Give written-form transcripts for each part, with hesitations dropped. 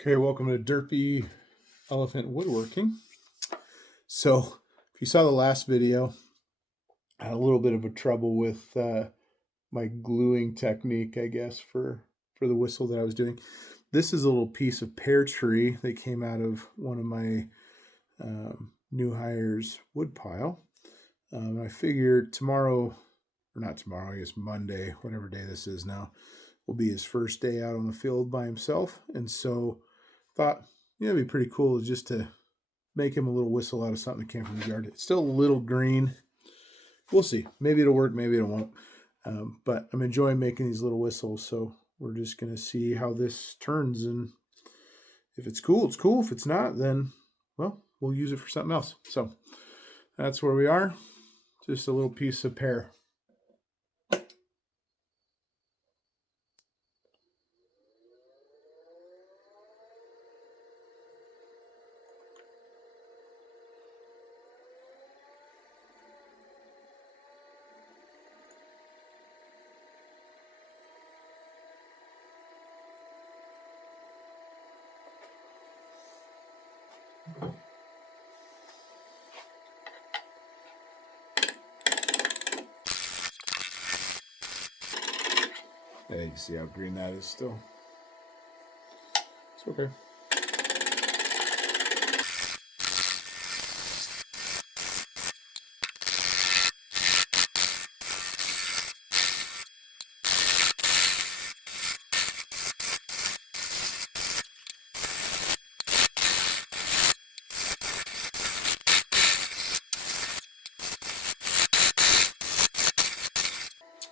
Okay, welcome to Derpy Elephant Woodworking. So, if you saw the last video, I had a little bit of a trouble with my gluing technique, I guess, for the whistle that I was doing. This is a little piece of pear tree that came out of one of my new hires wood pile. I figured tomorrow, or not tomorrow, I guess Monday, whatever day this is now, will be his first day out on the field by himself. And so thought, it'd be pretty cool just to make him a little whistle out of something that came from the yard. It's still a little green. We'll see. Maybe it'll work, maybe it won't. But I'm enjoying making these little whistles, so we're just going to see how this turns. And if it's cool, it's cool. If it's not, then, well, we'll use it for something else. So that's where we are. Just a little piece of pear. Yeah, you can see how green that is still. It's okay.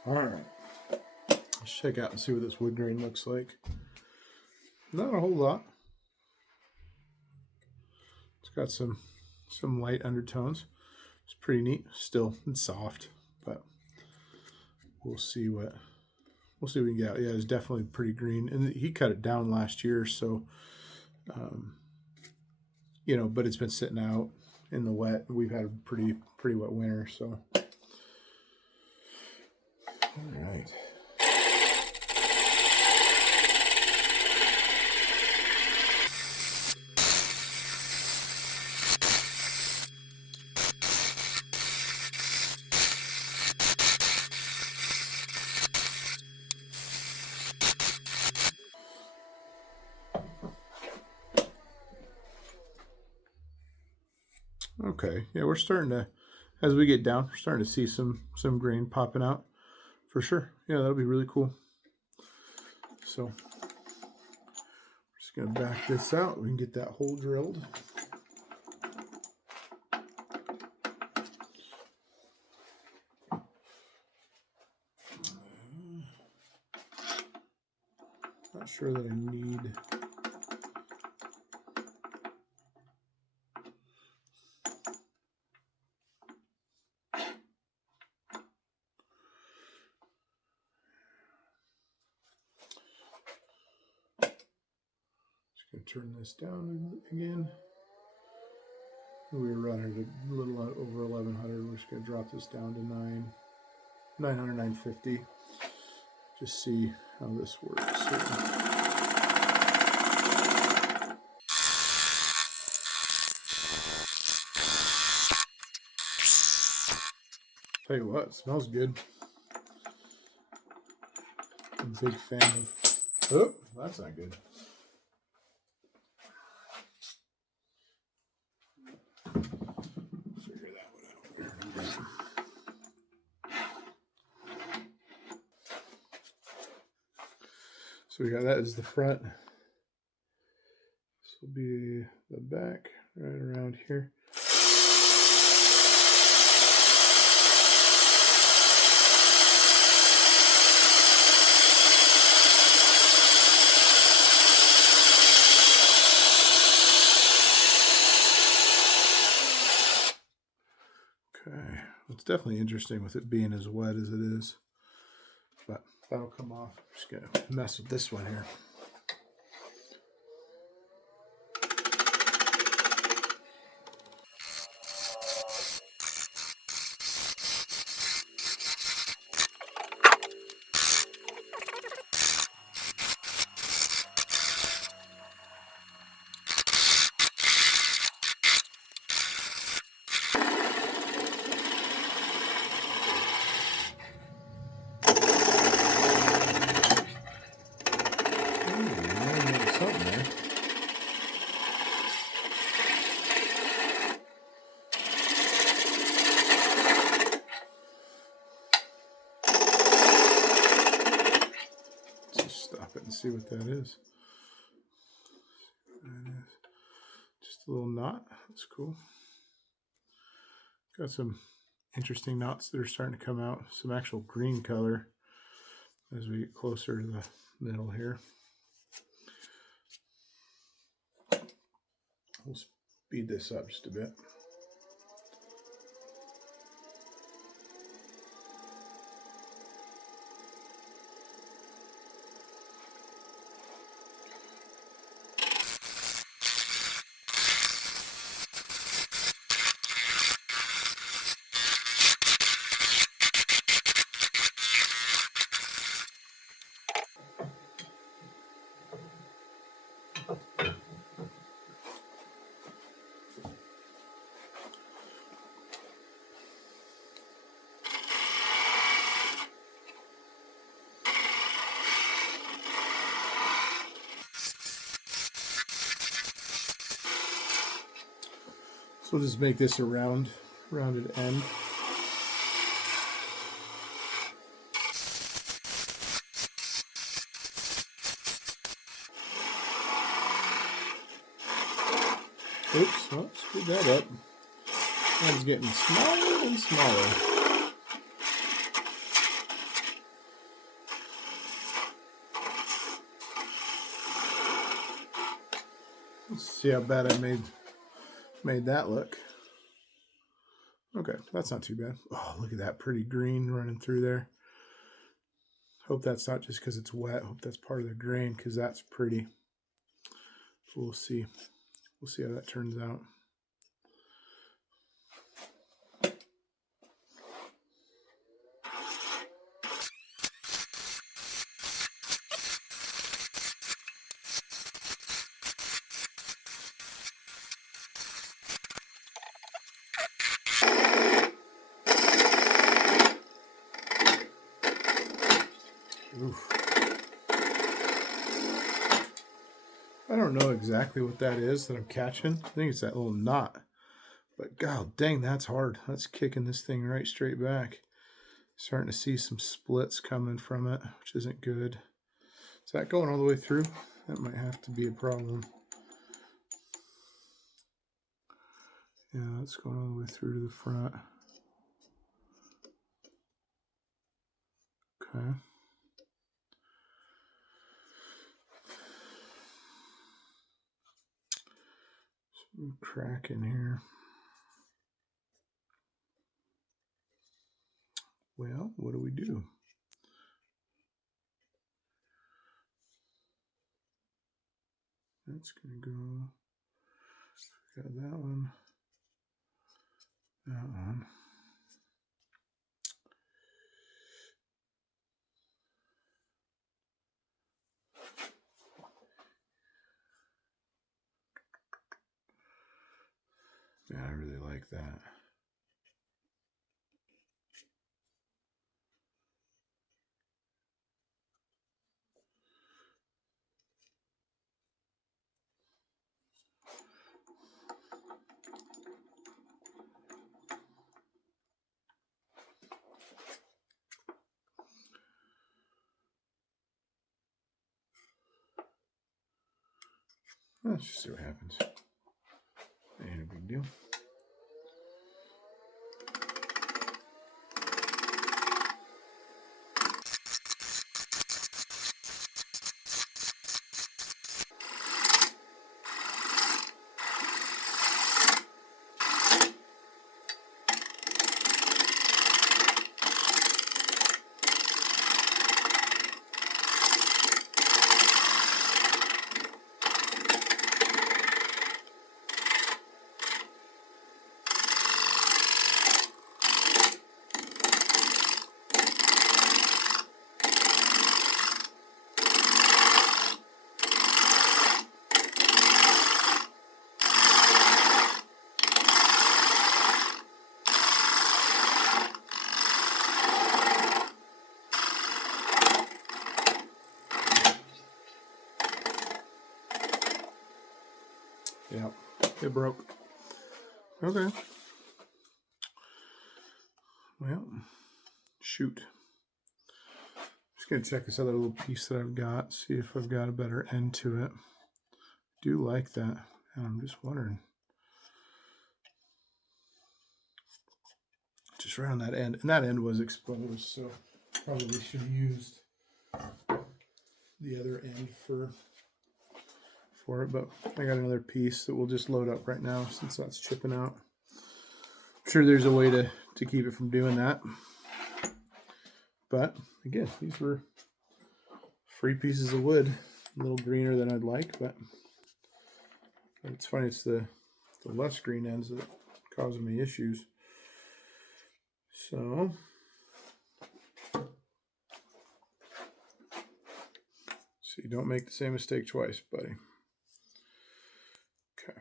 All right. Let's check out and see what this wood grain looks like. Not a whole lot. It's got some light undertones. It's pretty neat. Still, it's soft, but we'll see what we can get out. Yeah, it's definitely pretty green, and he cut it down last year, so but it's been sitting out in the wet. We've had a pretty wet winter, so all right. Okay, yeah, we're starting to, as we get down, we're starting to see some grain popping out for sure. Yeah, that'll be really cool. So we're just gonna back this out. We can get that hole drilled. Not sure that I need. Turn this down again. We were running a little over 1100. We're just going to drop this down to 900, 950. Just see how this works. Tell you what, it smells good. I'm a big fan of. Oh, that's not good. So we got that as the front. This will be the back, right around here. Okay, it's definitely interesting with it being as wet as it is, but that'll come off. I'm just gonna mess with this one here. see what that is. Just a little knot. That's cool. Got some interesting knots that are starting to come out. Some actual green color as we get closer to the middle here. We'll speed this up just a bit. So we'll just make this a rounded end. Oops, well, screwed that up. That's getting smaller and smaller. Let's see how bad I made that look. Okay, that's not too bad. Oh, look at that pretty green running through there. Hope that's not just because it's wet. Hope that's part of the grain, because that's pretty. We'll see. We'll see how that turns out. Oof. I don't know exactly what that is that I'm catching. I think it's that little knot. But god dang, that's hard. That's kicking this thing right straight back. Starting to see some splits coming from it, which isn't good. Is that going all the way through? That might have to be a problem. Yeah, it's going all the way through to the front. Okay. Some crack in here. Well, what do we do? That's going to go. Got that one. That one. Yeah, I really like that. Let's just see what happens. Ain't a big deal. Yeah, it broke. Okay. Well, shoot. Just Just going to check this other little piece that I've got, see if I've got a better end to it. Do like that, and I'm just wondering. Just right on that end, and that end was exposed, so probably should have used the other end for it, but I got another piece that we'll just load up right now since that's chipping out. I'm sure there's a way to keep it from doing that, but again, these were free pieces of wood, a little greener than I'd like, but it's funny, it's the less green ends that are causing me issues. So you don't make the same mistake twice, buddy. Okay.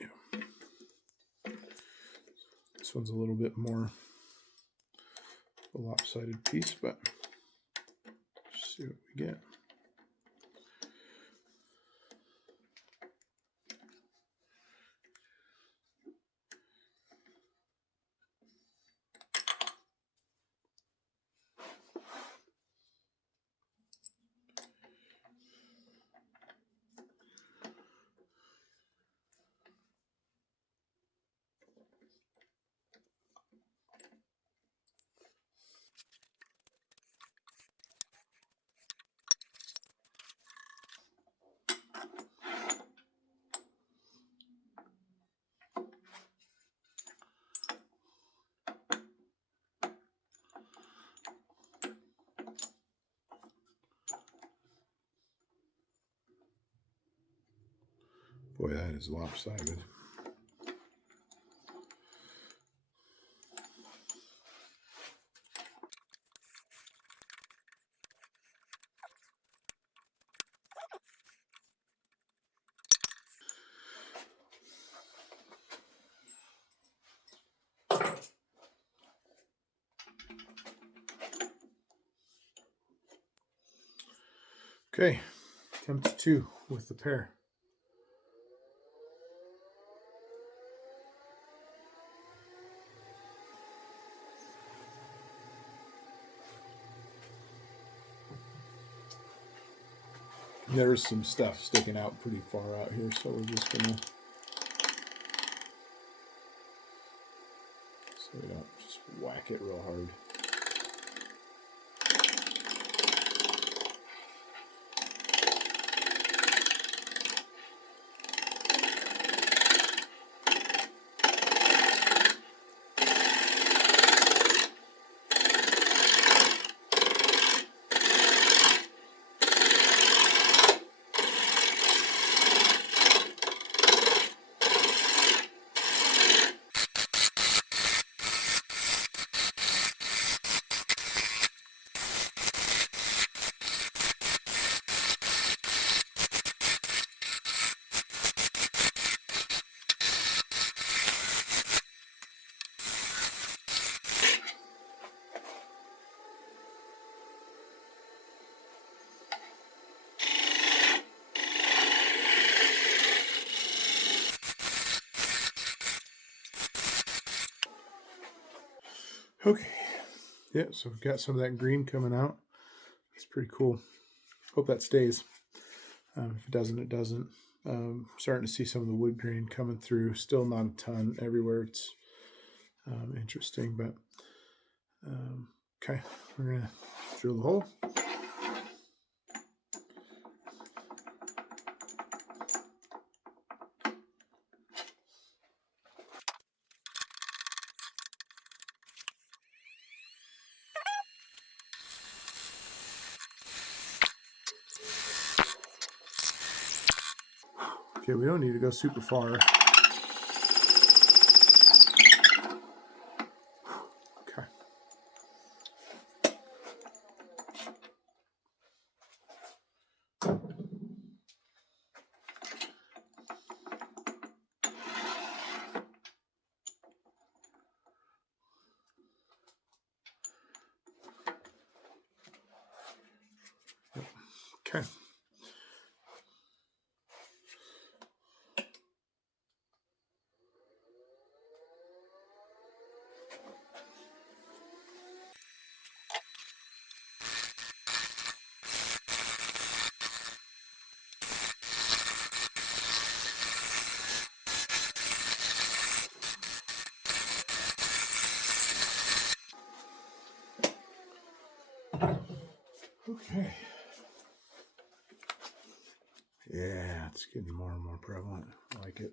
Yeah. This one's a little bit more a lopsided piece, but let's see what we get. Boy, that is lopsided. Okay, attempt 2 with the pear. There's some stuff sticking out pretty far out here, so we're just gonna, so we don't just whack it real hard. Okay, yeah, so we've got some of that green coming out. It's pretty cool. Hope that stays. If it doesn't, it doesn't. Starting to see some of the wood grain coming through. Still not a ton everywhere. It's interesting, but okay, we're going to drill the hole. Okay, we don't need to go super far. Okay. Okay. Okay. Yeah, it's getting more and more prevalent. I like it.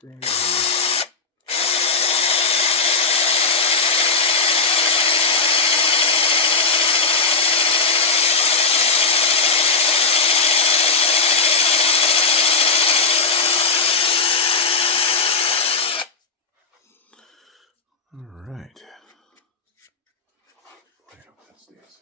Great. All right. Boy, I hope that stays.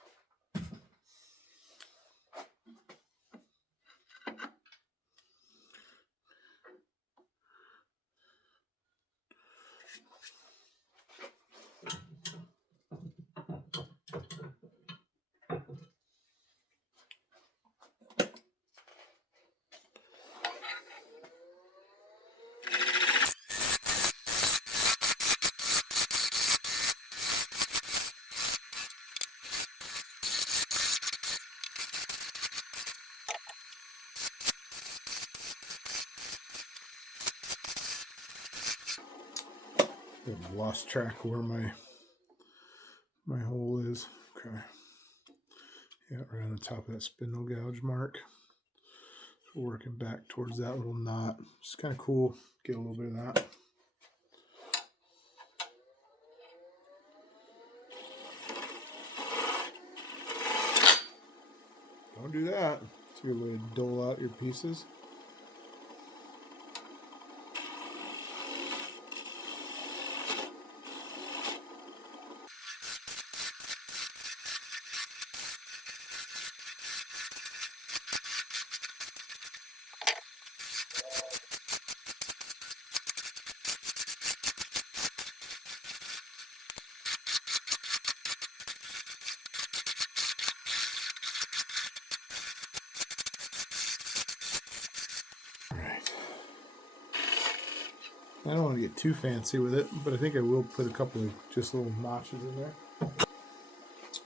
I've lost track of where my hole is. Okay. Yeah, right on the top of that spindle gouge mark. So working back towards that little knot. It's kind of cool. Get a little bit of that. Don't do that. It's a good way to dole out your pieces. I don't want to get too fancy with it, but I think I will put a couple of just little notches in there. Just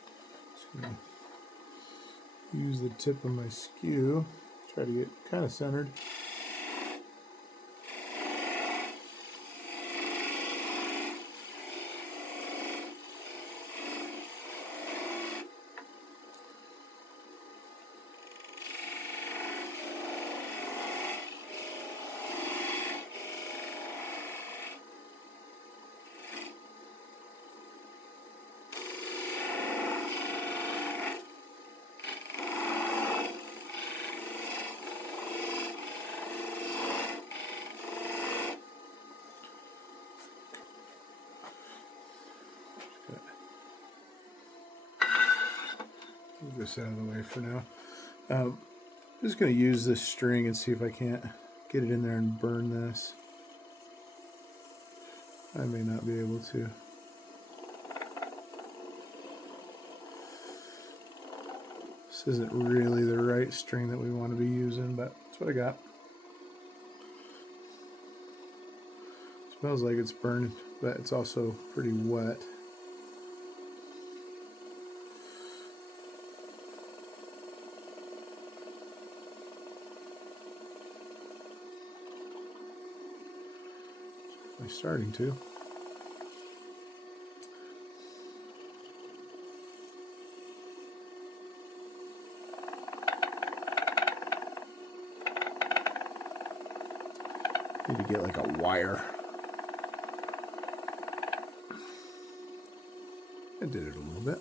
gonna use the tip of my skew, try to get kind of centered. Move this out of the way for now. I'm just going to use this string and see if I can't get it in there and burn this. I may not be able to. This isn't really the right string that we want to be using, but that's what I got. Smells like it's burned, but it's also pretty wet. I'm starting to. Need to get like a wire. I did it a little bit.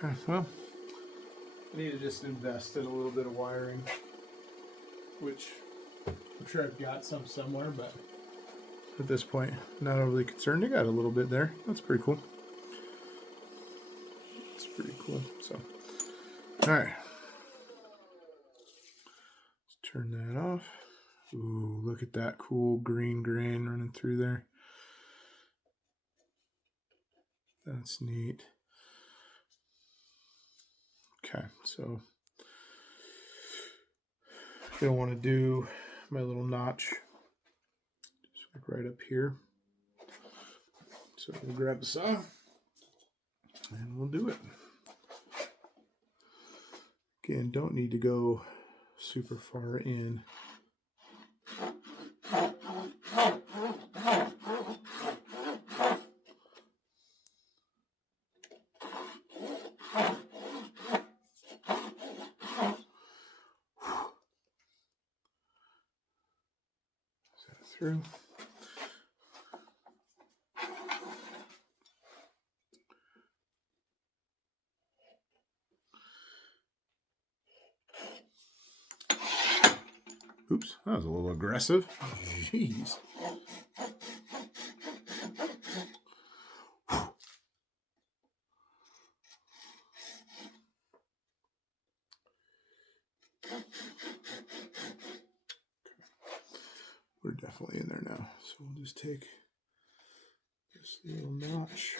Okay, well, I need to just invest in a little bit of wiring, which I'm sure I've got some somewhere, but at this point. Not overly concerned. They got a little bit there. That's pretty cool. It's pretty cool. So, all right. Let's turn that off. Ooh, look at that cool green grain running through there. That's neat. Okay, so I'm gonna want to do my little notch just like right up here. So we'll grab the saw and we'll do it. Again, don't need to go super far in. Through. Oops, that was a little aggressive. Jeez. We're definitely in there now. So we'll just take this little notch.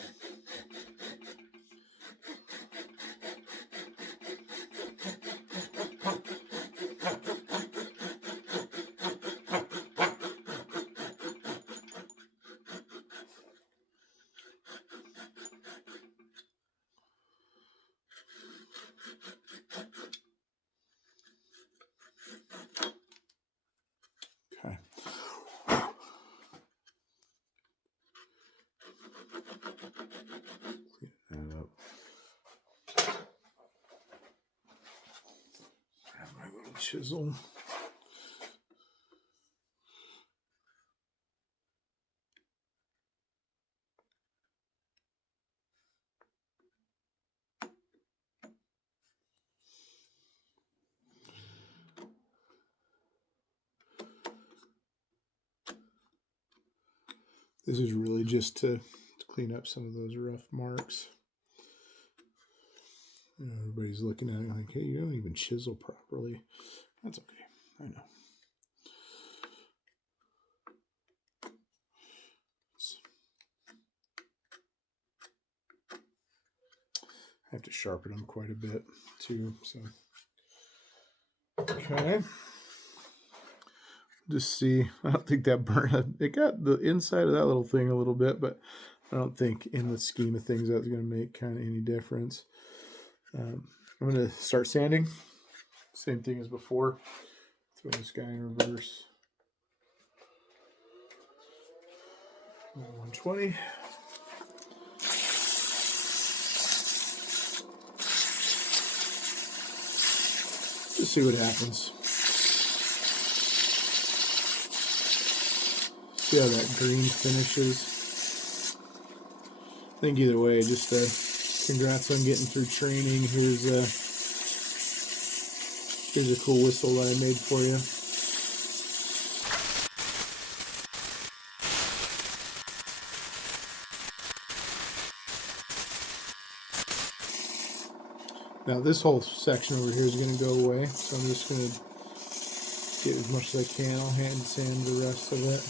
Okay. Clean that up. Grab my little chisel. This is really just to clean up some of those rough marks. You know, everybody's looking at it like, hey, you don't even chisel properly. That's okay. I know. I have to sharpen them quite a bit too. So, okay. Just see. I don't think that burned. It got the inside of that little thing a little bit, but I don't think in the scheme of things that's going to make kind of any difference. I'm going to start sanding. Same thing as before. Throw this guy in reverse. 120. Just see what happens. See how that green finishes. I think either way, just congrats on getting through training. Here's a cool whistle that I made for you. Now this whole section over here is going to go away, so I'm just going to get as much as I can. I'll hand sand the rest of it.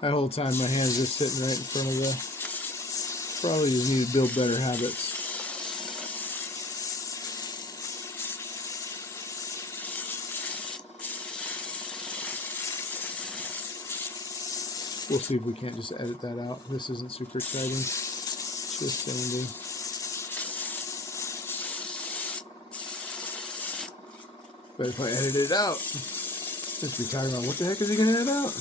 That whole time my hand's just sitting right in front of the... Probably just need to build better habits. We'll see if we can't just edit that out. This isn't super exciting. Just sanding. But if I edit it out, just be talking about what the heck is he going to edit out?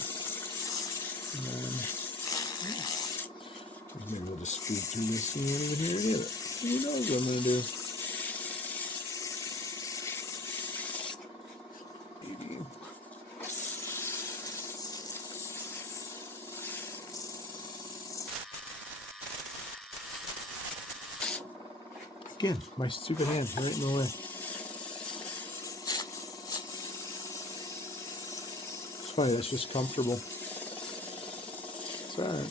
Maybe we'll just speed through this and you won't even hear any of it. Who knows what I'm going to do? Again, my stupid hand right in the way. It's funny, that's just comfortable. It's alright.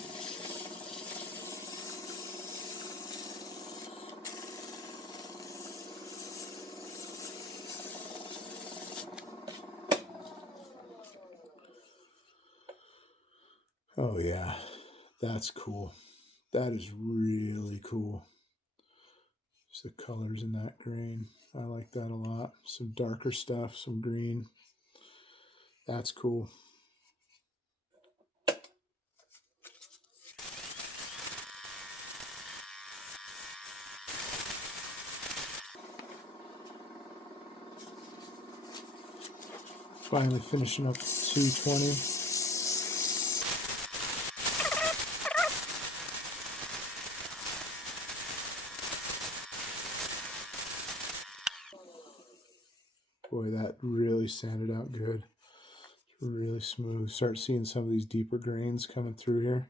Oh yeah, that's cool. That is really cool. Just the colors in that grain. I like that a lot. Some darker stuff, some green. That's cool. Finally finishing up 220. Boy, that really sanded out good. Really smooth. Start seeing some of these deeper grains coming through here.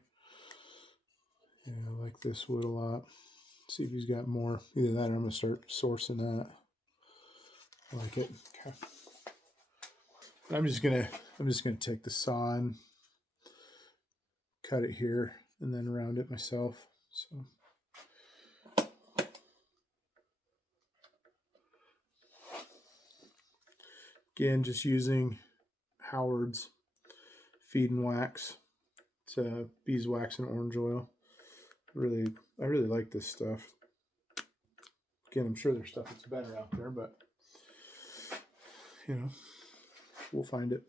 Yeah, I like this wood a lot. See if he's got more. Either that or I'm gonna start sourcing that. I like it. Okay. I'm just gonna take the saw and cut it here and then round it myself. So again, just using Howard's feed and wax. It's beeswax and orange oil. I really like this stuff. Again, I'm sure there's stuff that's better out there, but you know, we'll find it.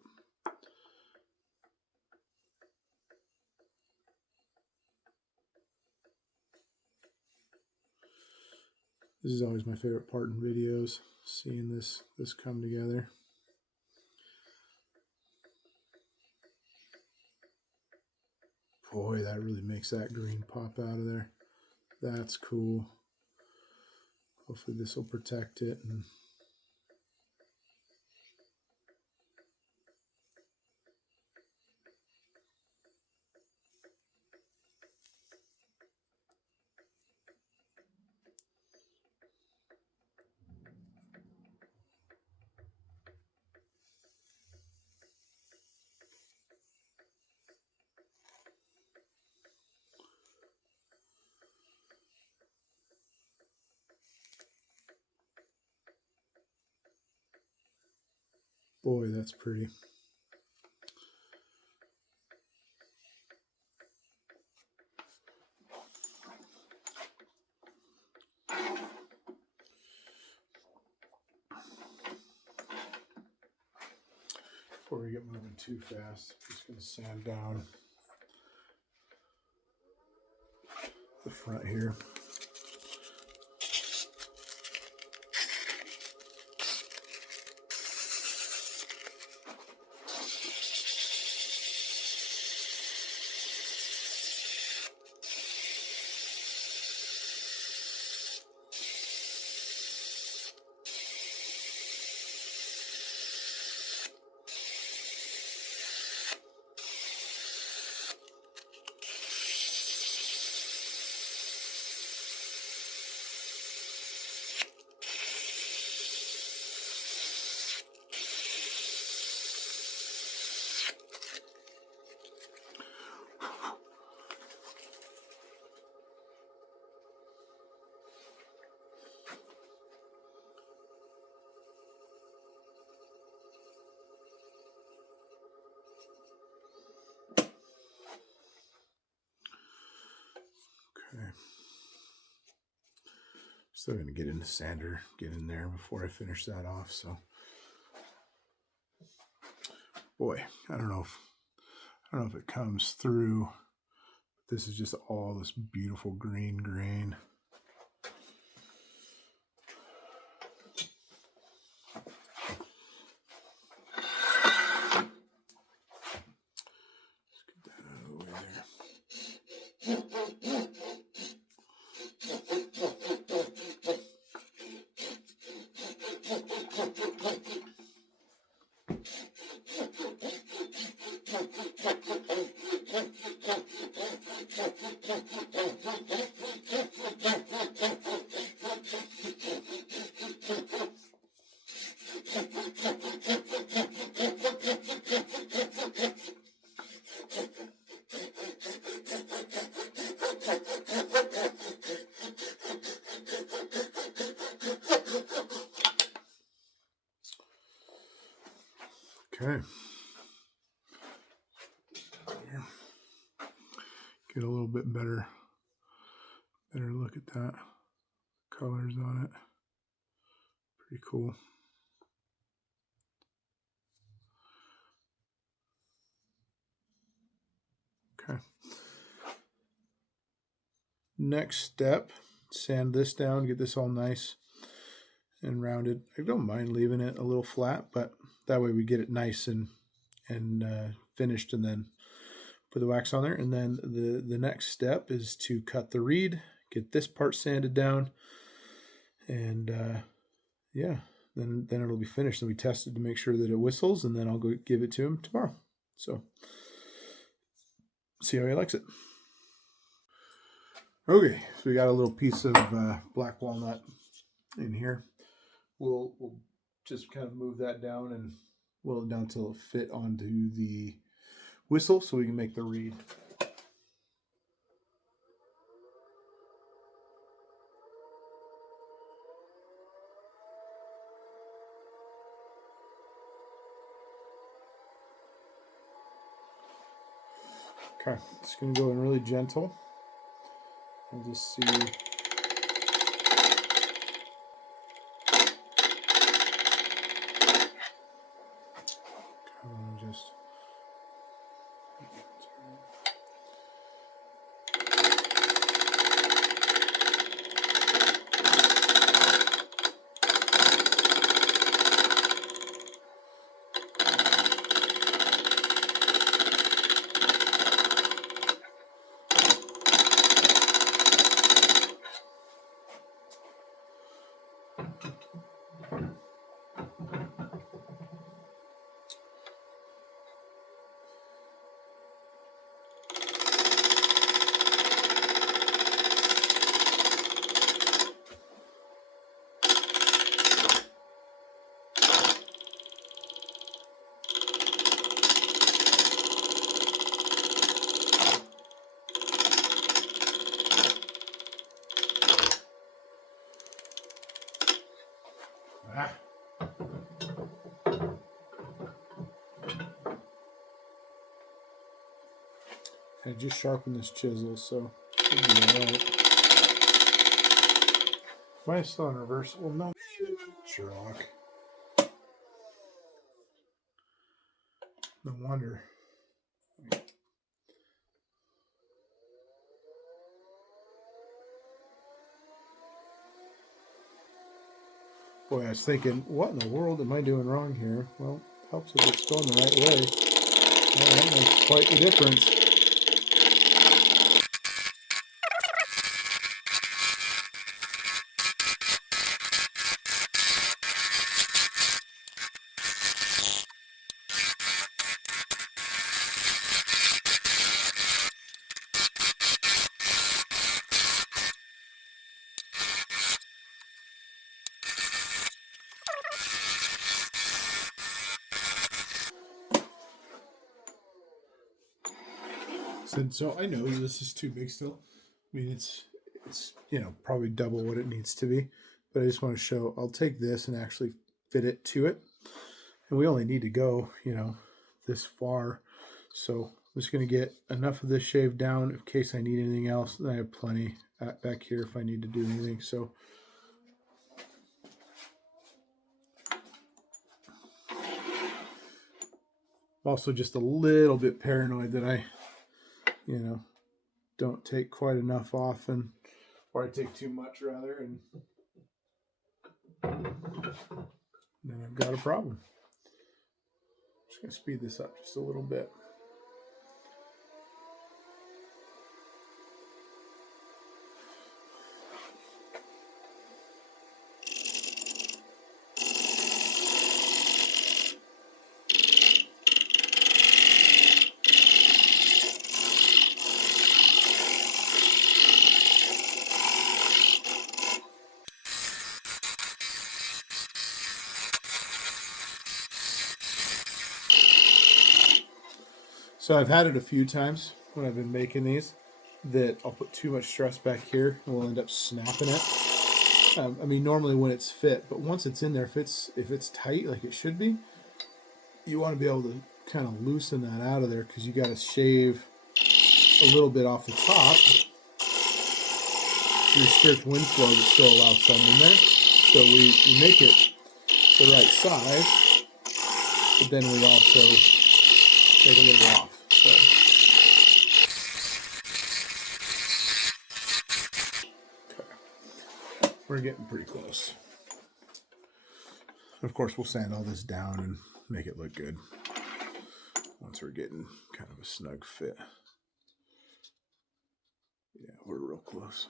This is always my favorite part in videos, seeing this come together. Boy, that really makes that green pop out of there. That's cool. Hopefully this will protect it. And boy, that's pretty. Before we get moving too fast, I'm just going to sand down the front here. Okay. Still going to get in the sander, get in there before I finish that off. So, boy, I don't know if it comes through. This is just all this beautiful green grain. Okay. Get a little bit better look at that. Colors on it. Pretty cool. Okay. Next step, sand this down, get this all nice and rounded. I don't mind leaving it a little flat, but that way we get it nice and finished, and then put the wax on there. And then the next step is to cut the reed, get this part sanded down, and yeah, then it'll be finished. And we test it to make sure that it whistles, and then I'll go give it to him tomorrow. So see how he likes it. Okay, so we got a little piece of black walnut in here. We'll just kind of move that down and whittle it down till it'll fit onto the whistle so we can make the reed. Okay, it's going to go in really gentle. And just see. Just. I just sharpened this chisel, so it'll be all right. Am I still in reverse? Well, no. Sherlock. No wonder. Boy, I was thinking, what in the world am I doing wrong here? Well, it helps if it's going the right way. That makes quite the difference. So I know this is too big still. I mean, it's probably double what it needs to be, but I just want to show. I'll take this and actually fit it to it, and we only need to go this far. So I'm just going to get enough of this shaved down in case I need anything else. Then I have plenty back here if I need to do anything. So I'm also just a little bit paranoid that I don't take quite enough off, or I take too much rather, and then I've got a problem. I'm just going to speed this up just a little bit. So I've had it a few times when I've been making these that I'll put too much stress back here and we'll end up snapping it. I mean, normally when it's fit, but once it's in there, if it's tight like it should be, you want to be able to kind of loosen that out of there because you got to shave a little bit off the top to restrict wind flow but still allow some in there. So we make it the right size, but then we also take a little off. So okay. We're getting pretty close. Of course, we'll sand all this down and make it look good once we're getting kind of a snug fit. Yeah, we're real close.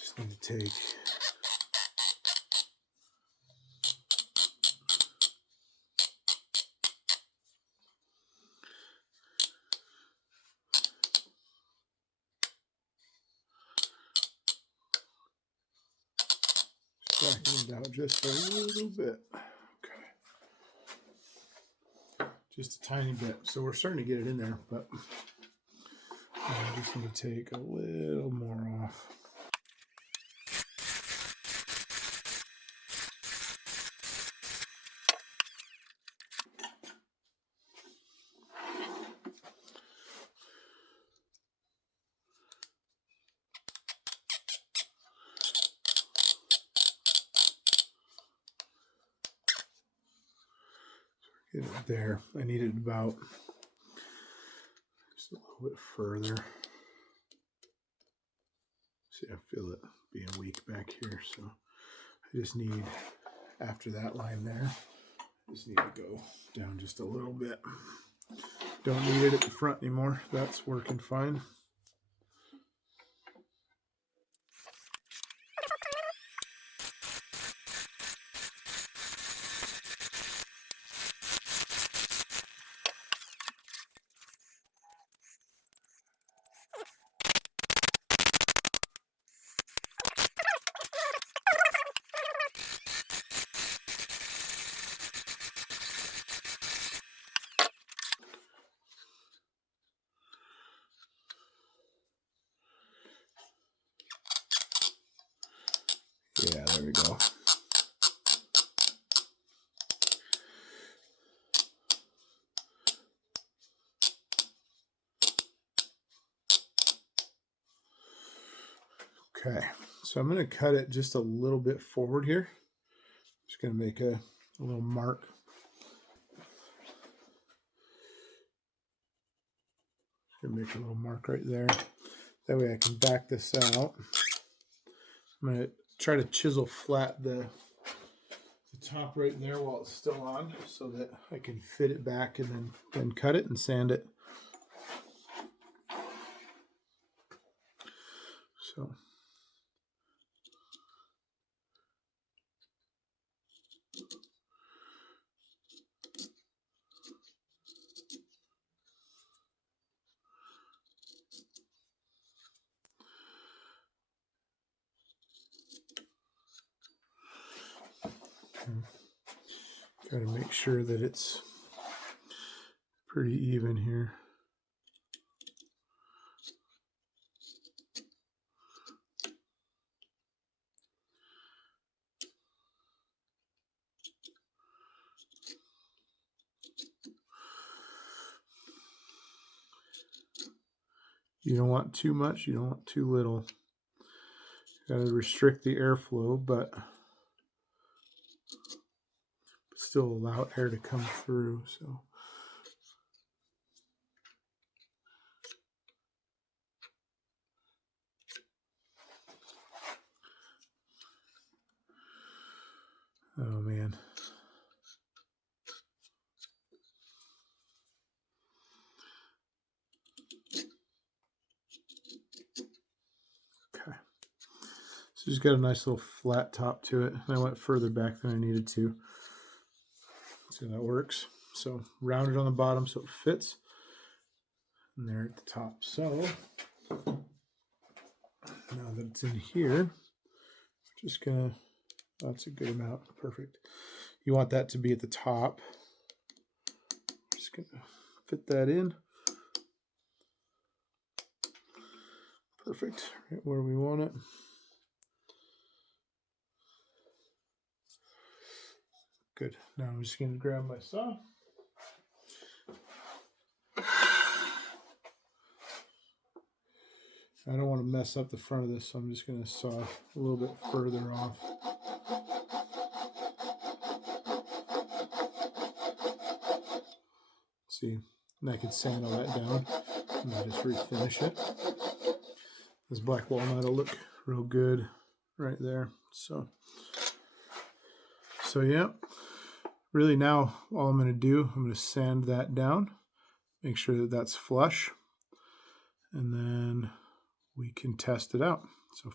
Just need to take backing it out just a little bit. Okay. Just a tiny bit. So we're starting to get it in there, but I just need to take a little more off. Get it there. I need it about just a little bit further. See, I feel it being weak back here, so I just need, after that line there, I just need to go down just a little bit. Don't need it at the front anymore. That's working fine. Yeah, there we go. Okay, so I'm going to cut it just a little bit forward here. Just going to make a little mark. Just going to make a little mark right there. That way I can back this out. I'm going to try to chisel flat the top right there while it's still on so that I can fit it back and then cut it and sand it. So got to make sure that it's pretty even here. You don't want too much, you don't want too little. Got to restrict the airflow, but still allow air to come through. So oh man, So it's got a nice little flat top to it. And I went further back than I needed to. See how that works. So rounded on the bottom so it fits. And there at the top. So now that it's in here, just gonna, that's a good amount, perfect. You want that to be at the top. Just gonna fit that in. Perfect, right where we want it. Good, now I'm just gonna grab my saw. I don't want to mess up the front of this, so I'm just going to saw a little bit further off. See, and I can sand all that down and then just refinish it. This black walnut will look real good right there. So yeah, really now all I'm going to do, I'm going to sand that down, make sure that that's flush, and then we can test it out. So